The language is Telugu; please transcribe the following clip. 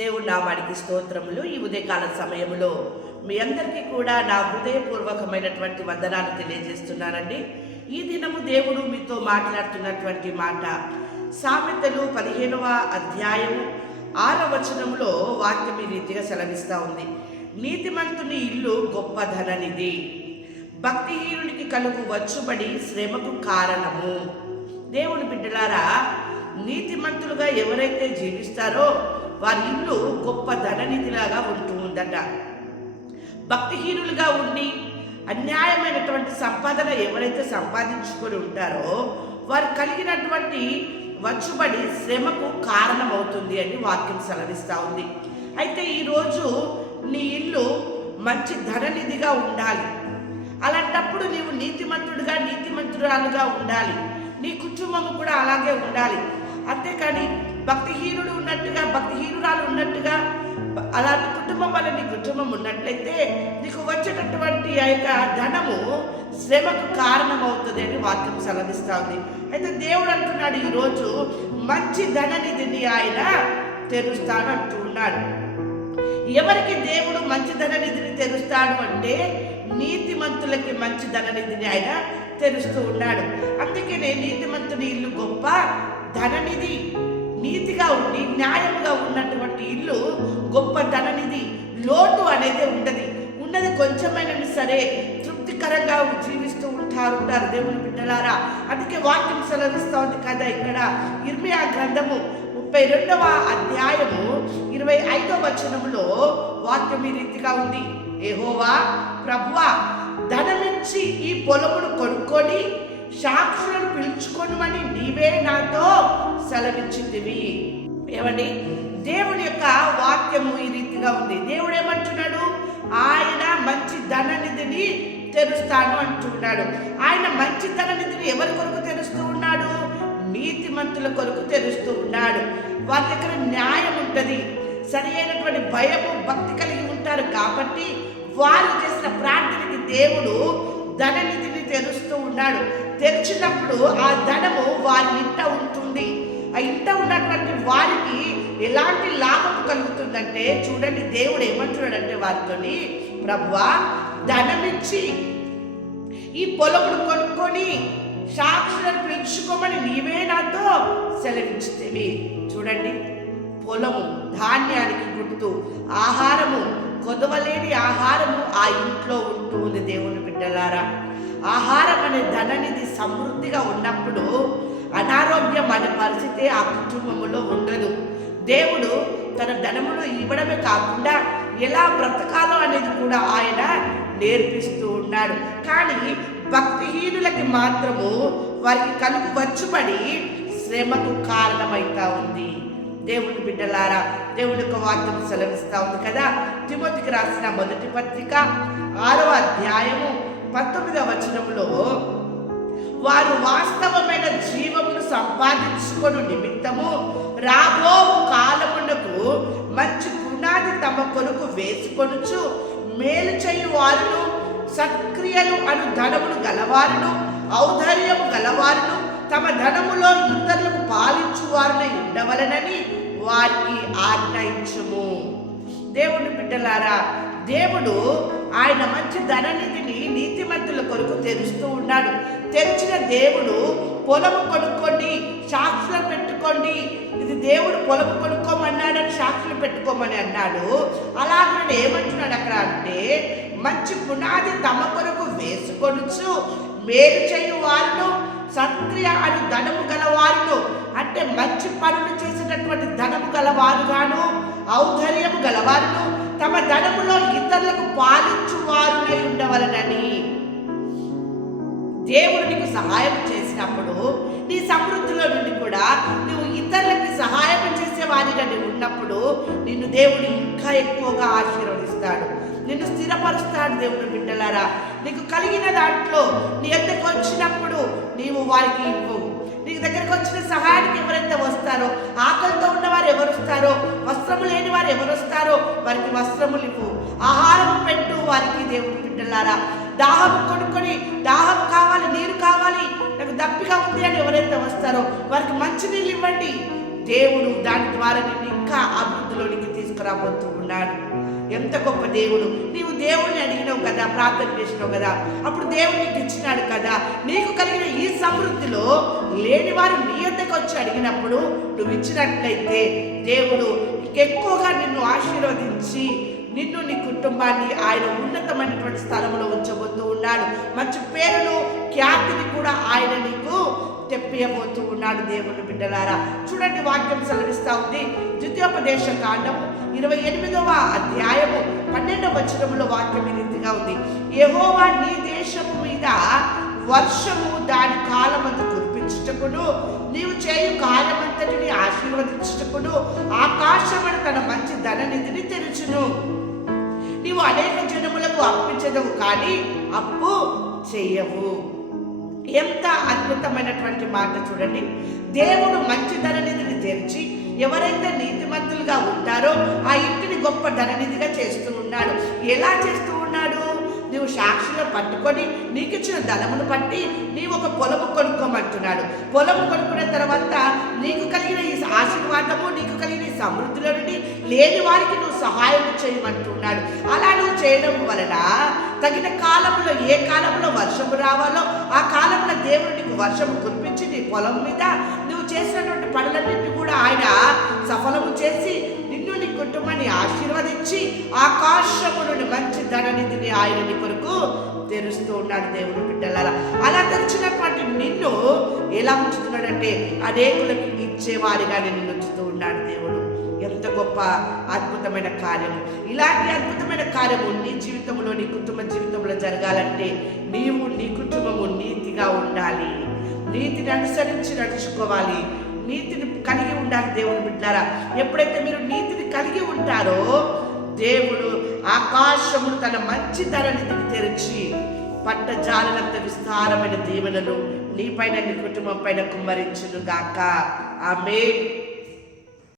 దేవుడు నామానికి స్తోత్రములు ఈ ఉదయకాల సమయంలో మీ అందరికీ కూడా నా హృదయపూర్వకమైనటువంటి వందనాలు తెలియజేస్తున్నానండి. ఈ దినము దేవుడు మీతో మాట్లాడుతున్నటువంటి మాట సామెతలు పదిహేనవ అధ్యాయము ఆరవ వచనంలో వాక్యం ఈ రీతిగా సెలవిస్తూ ఉంది. నీతిమంతుని ఇల్లు గొప్ప ధననిది భక్తిహీనునికి కలుగు వచ్చుబడి శ్రమకు కారణము. దేవుని బిడ్డలారా నీతిమంతులుగా ఎవరైతే జీవిస్తారో వారి ఇల్లు గొప్ప ధననిధిలాగా ఉంటూ ఉందట. భక్తిహీనులుగా ఉండి అన్యాయమైనటువంటి సంపాదన ఎవరైతే సంపాదించుకొని ఉంటారో వారు కలిగినటువంటి వచ్చుబడి శ్రమకు కారణమవుతుంది అని వాక్యం సెలవిస్తూ ఉంది. అయితే ఈరోజు నీ ఇల్లు మంచి ధననిధిగా ఉండాలి. అలాంటప్పుడు నీవు నీతిమంతుడుగా నీతిమంతురాలుగా ఉండాలి. నీ కుటుంబము కూడా అలాగే ఉండాలి. అంతేకాని భక్తిహీనుడు ఉన్నట్టుగా భక్తిహీనురాలు ఉన్నట్టుగా అలాంటి కుటుంబం వల్ల నీ కుటుంబం ఉన్నట్లయితే నీకు వచ్చేటటువంటి ఆ యొక్క ధనము శ్రమకు కారణమవుతుంది అని వాక్యం సెలవిస్తా ఉంది. అయితే దేవుడు అంటున్నాడు ఈరోజు మంచి ధననిధిని ఆయన తెరుస్తాను అంటూ ఉన్నాడు. ఎవరికి దేవుడు మంచి ధననిధిని తెరుస్తాడు అంటే నీతిమంతులకి మంచి ధననిధిని ఆయన తెరుస్తూ ఉన్నాడు. అందుకనే నీతిమంతుని ఇల్లు గొప్ప ధననిధి. నీతిగా ఉండి న్యాయముగా ఉన్నటువంటి ఇల్లు గొప్ప ధననిధి లోటు అనేది ఉండదు ఉన్నది కొంచెమైనా సరే తృప్తికరంగా జీవిస్తూ ఉంటారు ఉంటారు దేవుని బిడ్డలారా. అందుకే వాక్యం సెలవిస్తోంది కదా ఇక్కడ. ఇర్మియా గ్రంథము ముప్పై రెండవ అధ్యాయము ఇరవై ఐదవ వచనములో వాక్యం ఈ రీతిగా ఉంది. ఏహోవా ప్రభువా ధనమిచ్చి ఈ పొలమును కొనుక్కొని సాక్షులను పిలుచుకొనమని నీవే నాతో సెలవిచ్చిందివి ఏమండి? దేవుని యొక్క వాక్యము ఈ రీతిగా ఉంది. దేవుడు ఏమంటున్నాడు? ఆయన మంచి ధననిధిని తెరుస్తాను అంటున్నాడు. ఆయన మంచి ధననిధిని ఎవరి కొరకు తెరుస్తూ ఉన్నాడు? నీతిమంతుల కొరకు తెరుస్తూ ఉన్నాడు. వారి దగ్గర న్యాయం ఉంటుంది. సరి అయినటువంటి భయము భక్తి కలిగి ఉంటారు కాబట్టి వారు చేసిన ప్రార్థనకి దేవుడు ధననిధిని తెరుస్తూ ఉన్నాడు. తెరిచినప్పుడు ఆ ధనము వారి ఇంట ఉంటుంది. ఆ ఇంట ఉన్నటువంటి వారికి ఎలాంటి లాభం కలుగుతుందంటే చూడండి దేవుడు ఏమంటున్నాడంటే వారితోని ప్రభువా ధనమిచ్చి ఈ పొలమును కొనుక్కొని సాక్షులను పిలుచుకోమని నీవే నాతో సెలవిచ్చితివి చూడండి పొలము ధాన్యానికి గుర్తు ఆహారము కొదవలేని ఆహారము ఆ ఇంట్లో ఉంటుంది దేవుని బిడ్డలారా. ఆహారం అనే ధననిధి సమృద్ధిగా ఉన్నప్పుడు అనారోగ్యం అనే పరిస్థితి ఆ కుటుంబంలో ఉండదు. దేవుడు తన ధనమును ఇవ్వడమే కాకుండా ఎలా బ్రతకాలో అనేది కూడా ఆయన నేర్పిస్తూ ఉన్నాడు. కానీ భక్తిహీనులకి మాత్రము వారికి కలుగు వచ్చుబడి శ్రమకు కారణమైతా ఉంది. దేవుని బిడ్డలారా దేవుని యొక్క వాక్యం సెలవిస్తూ ఉంది కదా. తిమోతికి రాసిన మొదటి పత్రిక ఆరవ అధ్యాయము పంతొమ్మిదవ వచనంలో వారు వాస్తవమైన జీవమును సంపాదించుకొని నిమిత్తము రాబో కాలమునకు మంచి పునాది తమ కొరకు వేసుకొనుచు మేలు చేయు వారును సత్క్రియలు అను ధనమును గలవారును ఔదర్యము గలవారును తమ ధనములో ఇతరులకు పాలించు వారిని ఉండవలనని వారికి ఆజ్ఞయించుము. దేవుని బిడ్డలారా దేవుడు ఆయన మంచి ధననిధిని నీతిమంతుల కొరకు తెరుస్తూ ఉన్నాడు. తెరిచిన దేవుడు పొలము కొనుక్కోండి సాక్షులు పెట్టుకోండి ఇది దేవుడు పొలము కొనుక్కోమన్నాడని సాక్షులు పెట్టుకోమని అన్నాడు. అలాగే ఏమంటున్నాడు అక్కడ అంటే మంచి పునాది తమ కొరకు వేసుకొనుచు మేలు చేయు వారును సత్క్రియ అని ధనము గలవారును అంటే మంచి పనులు చేసినటువంటి ధనము గలవారుగాను ఔదార్యము గలవారును తమ ధనము దేవుడు నీకు సహాయం చేసినప్పుడు నీ సమృద్ధిలో నుండి కూడా నువ్వు ఇతరులకి సహాయం చేసే వారిగా నువ్వు ఉన్నప్పుడు నిన్ను దేవుడు ఇంకా ఎక్కువగా ఆశీర్వదిస్తాడు. నిన్ను స్థిరపరుస్తాడు దేవుడు బిడ్డలారా. నీకు కలిగిన దాంట్లో నీ ఎద్దకు వచ్చినప్పుడు నీవు వారికి ఇవ్వు నీ దగ్గరకు వచ్చిన సహాయానికి ఎవరైతే వస్తారో ఆకలితో ఉన్నవారు ఎవరు వస్తారో వస్త్రము లేని వారు ఎవరు వస్తారో వారికి వస్త్రములు ఇవ్వు. ఆహారం పెట్టు వారికి దేవుడు బిడ్డలారా. దాహం కొనుక్కొని దాహం కావాలి నీరు కావాలి నాకు దప్పిగా ఉంది అని ఎవరైతే వస్తారో వారికి మంచి నీళ్ళు ఇవ్వండి. దేవుడు దాని ద్వారా నిన్ను ఇంకా అభివృద్ధిలోనికి తీసుకురాబోతూ ఉన్నాడు. ఎంత గొప్ప దేవుడు. నీవు దేవుణ్ణి అడిగినావు కదా ప్రార్థన చేసినావు కదా అప్పుడు దేవుడు నీకు ఇచ్చినాడు కదా. నీకు కలిగిన ఈ సమృద్ధిలో లేని వారు నీ యొద్దకు వచ్చి అడిగినప్పుడు నువ్వు ఇచ్చినట్లయితే దేవుడు ఎక్కువగా నిన్ను ఆశీర్వదించి నిన్ను నీ కుటుంబాన్ని ఆయన ఉన్నతమైనటువంటి స్థలంలో ఉంచబోతూ ఉన్నాడు. మంచి పేరును ఖ్యాతిని కూడా ఆయన నీకు తెప్పియబోతూ ఉన్నాడు దేవుని బిడ్డలారా. చూడండి వాక్యం సెలవిస్తా ఉంది. ద్వితీయోపదేశ కాండము ఇరవై ఎనిమిదవ అధ్యాయము పన్నెండవ వచనములో వాక్యం ఈ రీతిగా ఉంది. యెహోవా నీ దేశము మీద వర్షము దాని కాలమందు కురిపించుటకును నీవు చేయు కాలమంతటిని ఆశీర్వదించుటకును ఆకాశముడు తన మంచి ధననిధిని తెరుచును. నీవు అనేక జనములకు అప్పించదవు కానీ అప్పు చెయ్యవు ఎంత అద్భుతమైనటువంటి మాట చూడండి. దేవుడు మంచి ధననిధిని తెరిచి ఎవరైతే నీతిమంతులుగా ఉంటారో ఆ ఇంటిని గొప్ప ధననిధిగా చేస్తూ ఉన్నాడు. ఎలా చేస్తూ ఉన్నాడు? నువ్వు సాక్షిగా పట్టుకొని నీకు ఇచ్చిన ధనమును బట్టి నీవు ఒక పొలము కొనుక్కోమంటున్నాడు. పొలము కొనుక్కున్న తర్వాత నీకు కలిగిన ఈ ఆశీర్వాదము నీకు కలిగిన ఈ సమృద్ధిలో నుండి లేని వారికి నువ్వు సహాయం చేయమంటున్నాడు. అలా నువ్వు చేయడం వలన తగిన కాలంలో ఏ కాలంలో వర్షము రావాలో ఆ కాలంలో దేవుడు నీకు వర్షము కురిపించి నీ పొలం మీద నువ్వు చేసినటువంటి పనులన్నింటినీ కూడా ఆయన సఫలము చేసి నిన్ను నీ కుటుంబాన్ని ఆశీర్వదించి ఆకాశము నుండి ఆయన నీ కొరకు తెరుస్తూ ఉన్నాడు దేవుడు బిడ్డలారా. అలా తెరిచినటువంటి నిన్ను ఎలా ఉంచుతున్నాడంటే అనేకులకు ఇచ్చేవారిగానే నిన్ను ఉంచుతూ ఉన్నాడు దేవుడు. ఎంత గొప్ప అద్భుతమైన కార్యము. ఇలాంటి అద్భుతమైన కార్యము నీ జీవితంలో నీ కుటుంబ జీవితంలో జరగాలంటే నీవు నీ కుటుంబము నీతిగా ఉండాలి. నీతిని అనుసరించి నడుచుకోవాలి. నీతిని కలిగి ఉండాలి దేవుని బిడ్డారా ఎప్పుడైతే మీరు నీతిని కలిగి ఉంటారో దేవుడు ఆకాశమును తన మంచి ధరని తెరిచి పట్ట జాలనంత విస్తారమైన దీవెనలు నీపైన నీ కుటుంబం పైన కుమ్మరించును గాక ఆమె